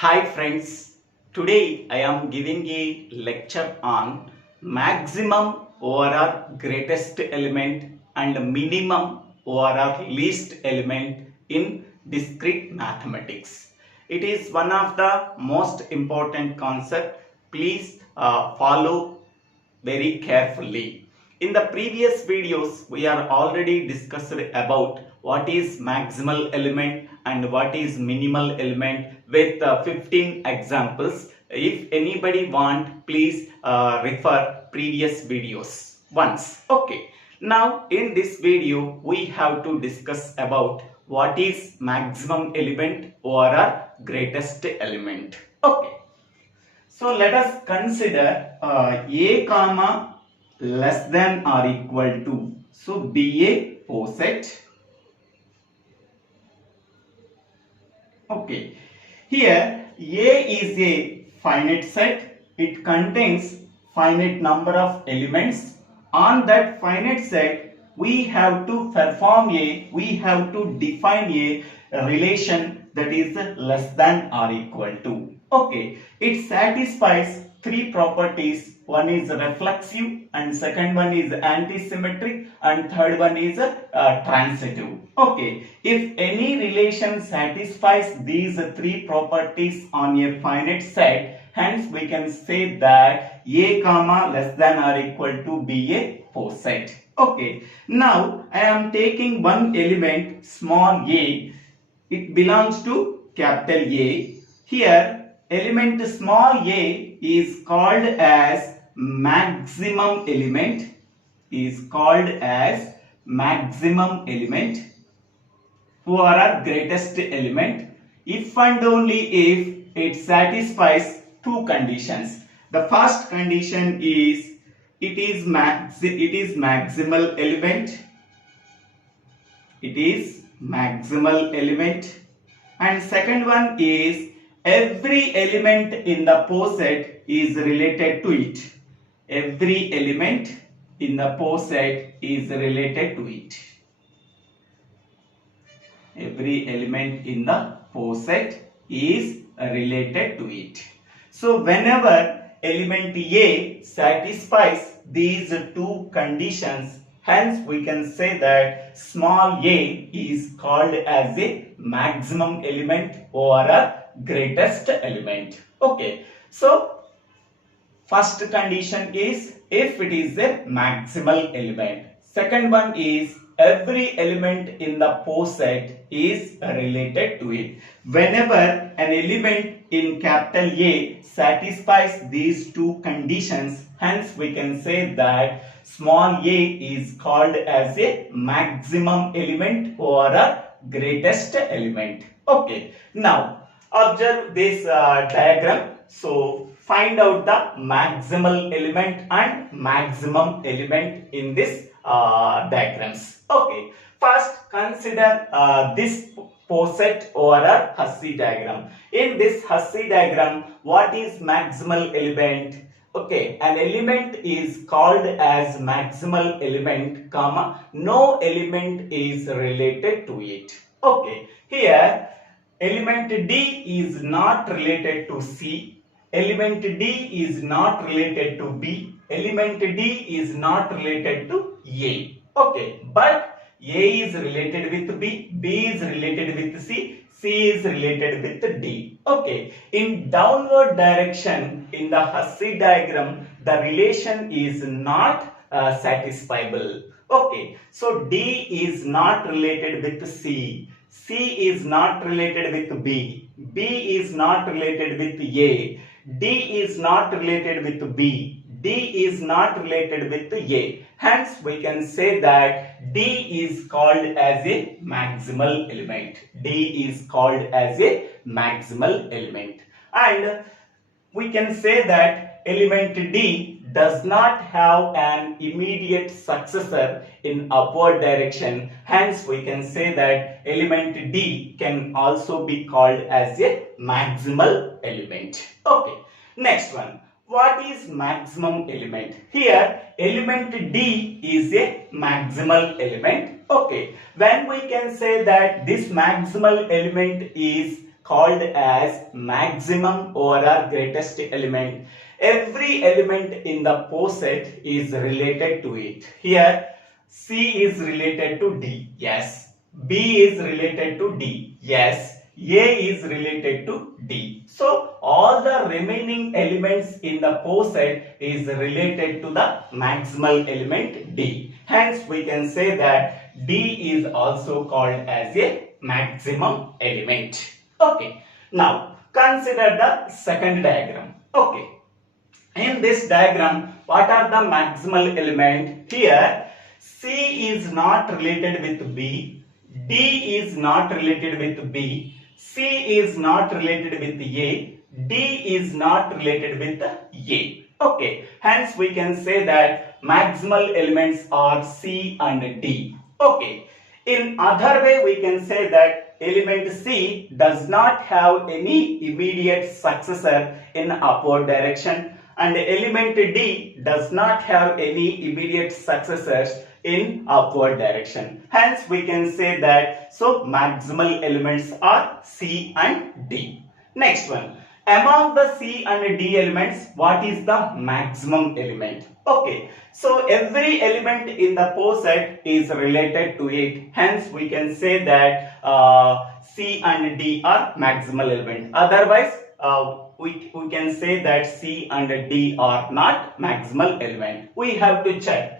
Hi friends, today I am giving a lecture on maximum over greatest element and minimum over least element in discrete mathematics. It is one of the most important concept. Please follow very carefully. In the previous videos, we are already discussed about what is maximal element and what is minimal element with 15 examples. If anybody want, please refer previous videos once. Okay. Now in this video, we have to discuss about what is maximum element or a greatest element. Okay. So let us consider a comma less than or equal to. So be a poset. Okay. Here A is a finite set. It contains finite number of elements. On that finite set, we have to define a relation that is less than or equal to. Okay, it satisfies three properties. One is reflexive and second one is antisymmetric and third one is transitive. Okay, if any relation satisfies these three properties on a finite set, hence we can say that a comma less than or equal to be a poset. Okay, now I am taking one element small a. It belongs to capital A. Here element small a is called as maximum element, for our greatest element if and only if it satisfies two conditions. The first condition is it is maximal element, and second one is every element in the poset is related to it. Every element in the poset is related to it. Every element in the poset is related to it. So whenever element A satisfies these two conditions, hence we can say that small a is called as a maximum element or a greatest element. Okay, so first condition is if it is a maximal element. Second one is every element in the poset is related to it. Whenever an element in capital A satisfies these two conditions, hence we can say that small a is called as a maximum element or a greatest element. Okay, now observe this diagram. So find out the maximal element and maximum element in this diagrams. Okay, first consider this Poset or a Hasse diagram. In this Hasse diagram, what is maximal element? Okay, an element is called as maximal element, comma, no element is related to it. Okay, here element D is not related to C, element D is not related to B, element D is not related to A. Okay, but A is related with B, B is related with C, C is related with D. Okay, in downward direction in the Hasse diagram, the relation is not satisfiable. Okay, so D is not related with C, C is not related with B, B is not related with A, D is not related with B, D is not related with A. Hence, we can say that D is called as a maximal element. D is called as a maximal element. And we can say that element D does not have an immediate successor in upward direction. Hence, we can say that element D can also be called as a maximal element. Okay, next one. What is maximum element? Here element D is a maximal element. Okay, when we can say that this maximal element is called as maximum or greatest element. Every element in the poset is related to it. Here C is related to D. Yes. B is related to D. Yes. A is related to D. So all the remaining elements in the poset is related to the maximal element D. Hence we can say that D is also called as a maximum element. Okay. Now consider the second diagram. Okay. In this diagram, what are the maximal element? Here C is not related with B, D is not related with B, C is not related with A, D is not related with A. Okay, hence we can say that maximal elements are C and D. Okay, in other way we can say that element C does not have any immediate successor in upward direction, and element D does not have any immediate successors in upward direction. Hence we can say that so maximal elements are C and D. Next one, among the C and D elements, what is the maximum element? Okay, so every element in the poset is related to it. Hence we can say that C and D are maximal element. Otherwise we can say that C and D are not maximal element. We have to check.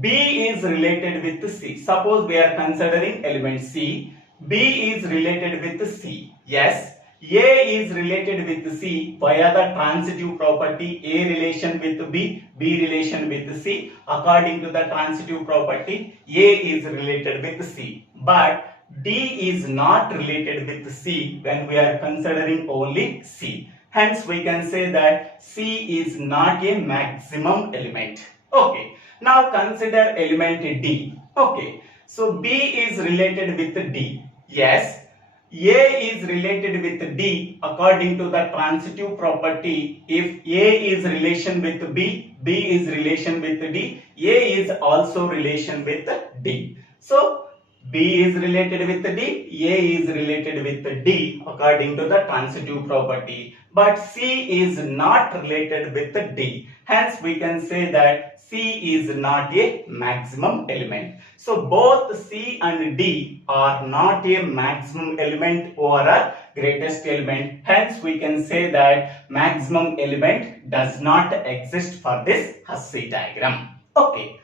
B is related with C. Suppose we are considering element C. B is related with C. Yes. A is related with C via the transitive property A relation with B, B relation with C. According to the transitive property, A is related with C. But D is not related with C when we are considering only C. Hence we can say that C is not a maximum element. Okay. Now consider element D. Okay. So B is related with D. Yes. A is related with D according to the transitive property. If A is relation with B, B is relation with D, A is also relation with D. So B is related with D, A is related with D according to the transitive property. But C is not related with D. Hence we can say that C is not a maximum element. So both C and D are not a maximum element or a greatest element. Hence we can say that maximum element does not exist for this Hasse diagram. Okay.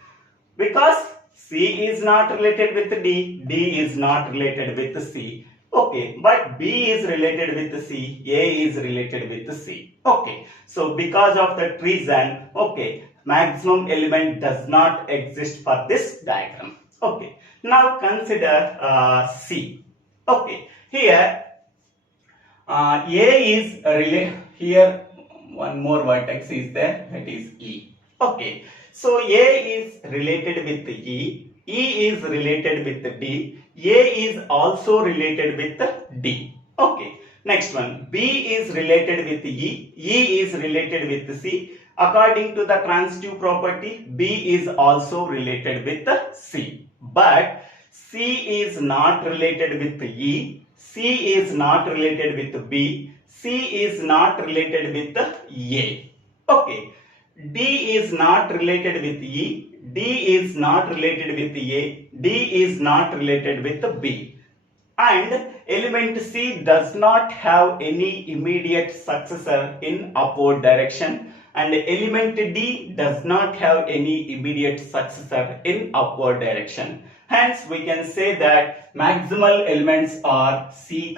Because C is not related with D, D is not related with C. Okay, but B is related with C, A is related with C. Okay, so because of that reason, okay, maximum element does not exist for this diagram. Okay, now consider C. Okay, here A is related, here one more vertex is there, that is E. Okay, so A is related with E, E is related with D, A is also related with D. Okay, next one, B is related with E, E is related with C. According to the transitive property, B is also related with C. But C is not related with E, C is not related with B, C is not related with A. Okay, D is not related with E, D is not related with A, D is not related with B. And element C does not have any immediate successor in upward direction, and element D does not have any immediate successor in upward direction. Hence we can say that maximal elements are C,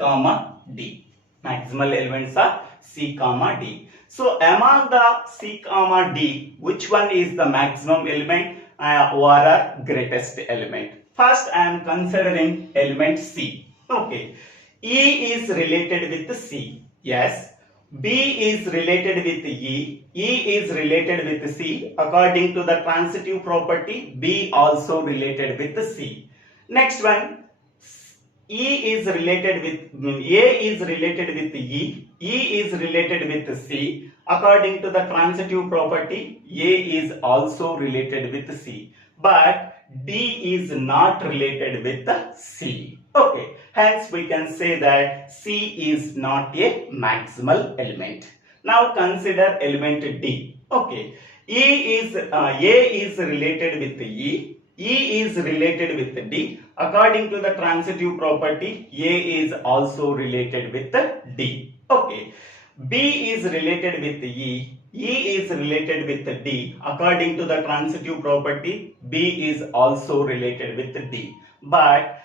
D. Maximal elements are C, D. So among the C, D, which one is the maximum element or a greatest element? First I am considering element C. Okay, E is related with C. Yes. B is related with E. E is related with C. According to the transitive property, B also related with C. Next one, E is related with A is related with E. E is related with C. According to the transitive property, A is also related with C. But D is not related with C. Okay, hence we can say that C is not a maximal element. Now consider element D. Okay, A is related with E. E is related with D. According to the transitive property, A is also related with D. Okay, B is related with E. E is related with D. According to the transitive property, B is also related with D. But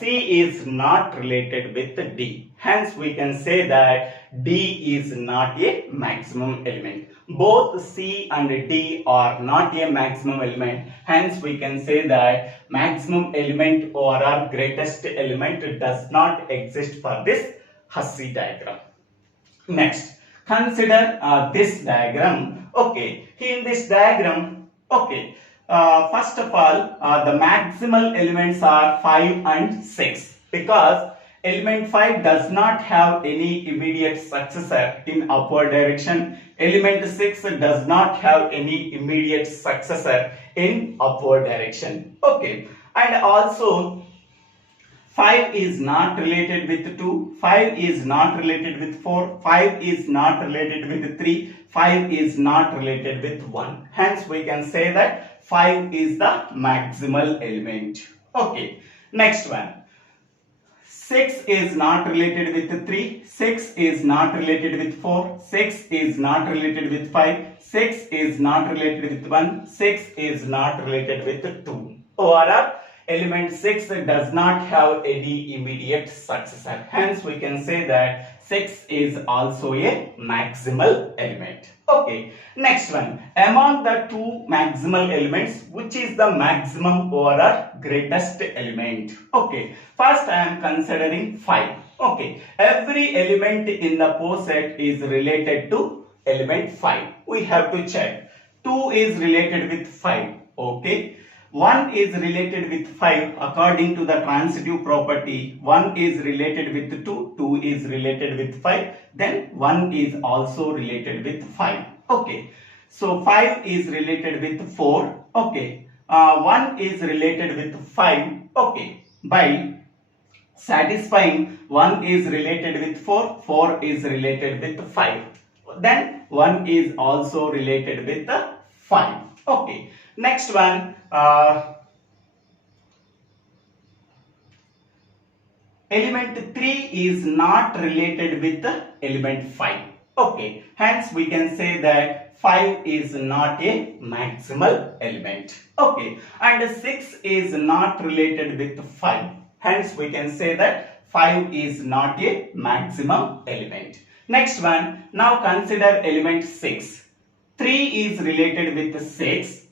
C is not related with D. Hence, we can say that D is not a maximum element. Both C and D are not a maximum element. Hence, we can say that maximum element or our greatest element does not exist for this Hasse diagram. Next, consider this diagram. Okay, in this diagram, okay, first of all, the maximal elements are 5 and 6 because element 5 does not have any immediate successor in upward direction. Element 6 does not have any immediate successor in upward direction. Okay, and also 5 is not related with 2, 5 is not related with 4, 5 is not related with 3, 5 is not related with 1. Hence, we can say that 5 is the maximal element. Okay, next one. 6 is not related with 3, 6 is not related with 4, 6 is not related with 5, 6 is not related with 1, 6 is not related with 2. Or element 6 does not have any immediate successor. Hence, we can say that 6 is also a maximal element. Okay, next one. Among the two maximal elements, which is the maximum or a greatest element? Okay, first I am considering 5. Okay, every element in the Poset is related to element 5. We have to check. 2 is related with 5. Okay. 1 is related with 5 according to the transitive property. 1 is related with 2, 2 is related with 5, then 1 is also related with 5. Okay, so 5 is related with 4. Okay, 1 is related with 5. Okay, by satisfying 1 is related with 4, 4 is related with 5, then 1 is also related with 5. Okay, next one. Element 3 is not related with element 5. Okay, hence we can say that 5 is not a maximal element. Okay, and 6 is not related with 5. Hence we can say that 5 is not a maximum element. Next one, now consider element 6. 3 is related with 6.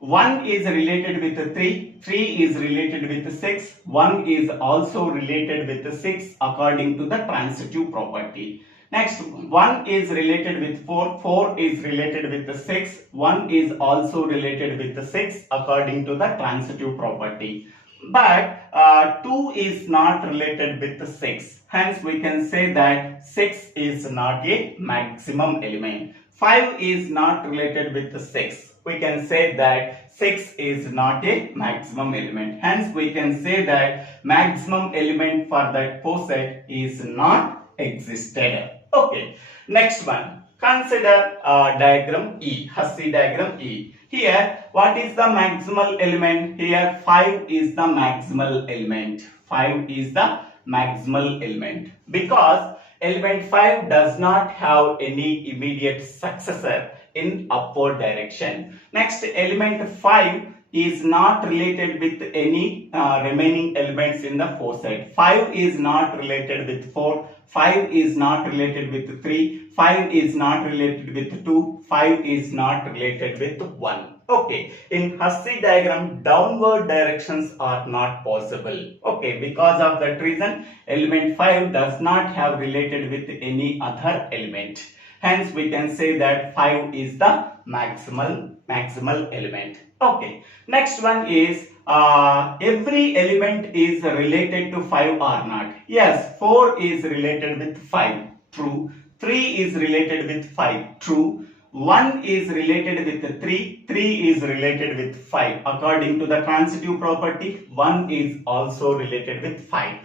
1 is related with 3, 3 is related with 6, 1 is also related with 6 according to the transitive property. Next, 1 is related with 4, 4 is related with 6, 1 is also related with 6 according to the transitive property. But 2 is not related with 6, hence we can say that 6 is not a maximum element. 5 is not related with 6. We can say that 6 is not a maximum element. Hence, we can say that maximum element for that Poset is not existed. Okay, next one. Consider diagram E, Hasse diagram E. Here, what is the maximal element? Here, 5 is the maximal element. 5 is the maximal element because element 5 does not have any immediate successor in upward direction. Next, element 5 is not related with any remaining elements in the Poset. 5 is not related with 4, 5 is not related with 3, 5 is not related with 2, 5 is not related with 1. Okay, in Hasse diagram, downward directions are not possible. Okay, because of that reason, element 5 does not have related with any other element. Hence, we can say that 5 is the maximal element. Okay, next one is every element is related to 5 or not? Yes, 4 is related with 5. True. 3 is related with 5. True. 1 is related with 3, 3 is related with 5. According to the transitive property, 1 is also related with 5.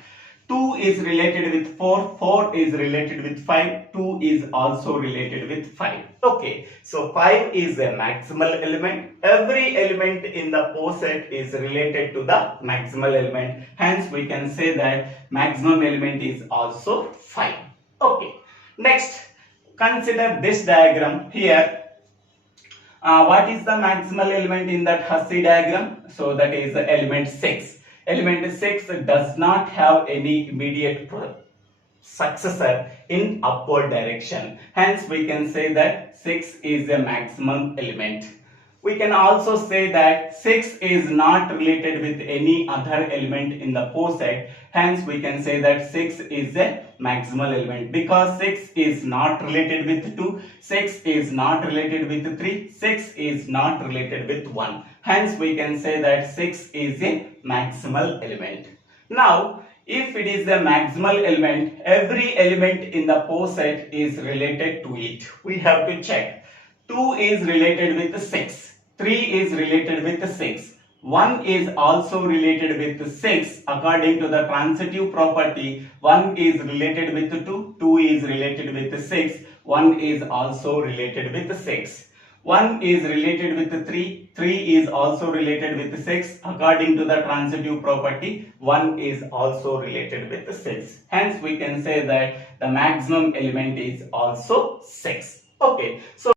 2 is related with 4, 4 is related with 5, 2 is also related with 5. Okay, so 5 is a maximal element. Every element in the poset is related to the maximal element. Hence, we can say that maximum element is also 5. Okay, next, consider this diagram here. What is the maximal element in that Hasse diagram? So that is the element 6. Element 6 does not have any immediate successor in upward direction. Hence, we can say that 6 is a maximum element. We can also say that 6 is not related with any other element in the poset. Hence, we can say that 6 is a maximal element because 6 is not related with 2, 6 is not related with 3, 6 is not related with 1. Hence, we can say that 6 is a maximal element. Now, if it is a maximal element, every element in the poset is related to it. We have to check. 2 is related with 6. 3 is related with 6. 1 is also related with 6. According to the transitive property, 1 is related with 2, 2 is related with 6, 1 is also related with 6. 1 is related with 3, 3 is also related with 6. According to the transitive property, 1 is also related with 6. Hence, we can say that the maximum element is also 6. Okay. So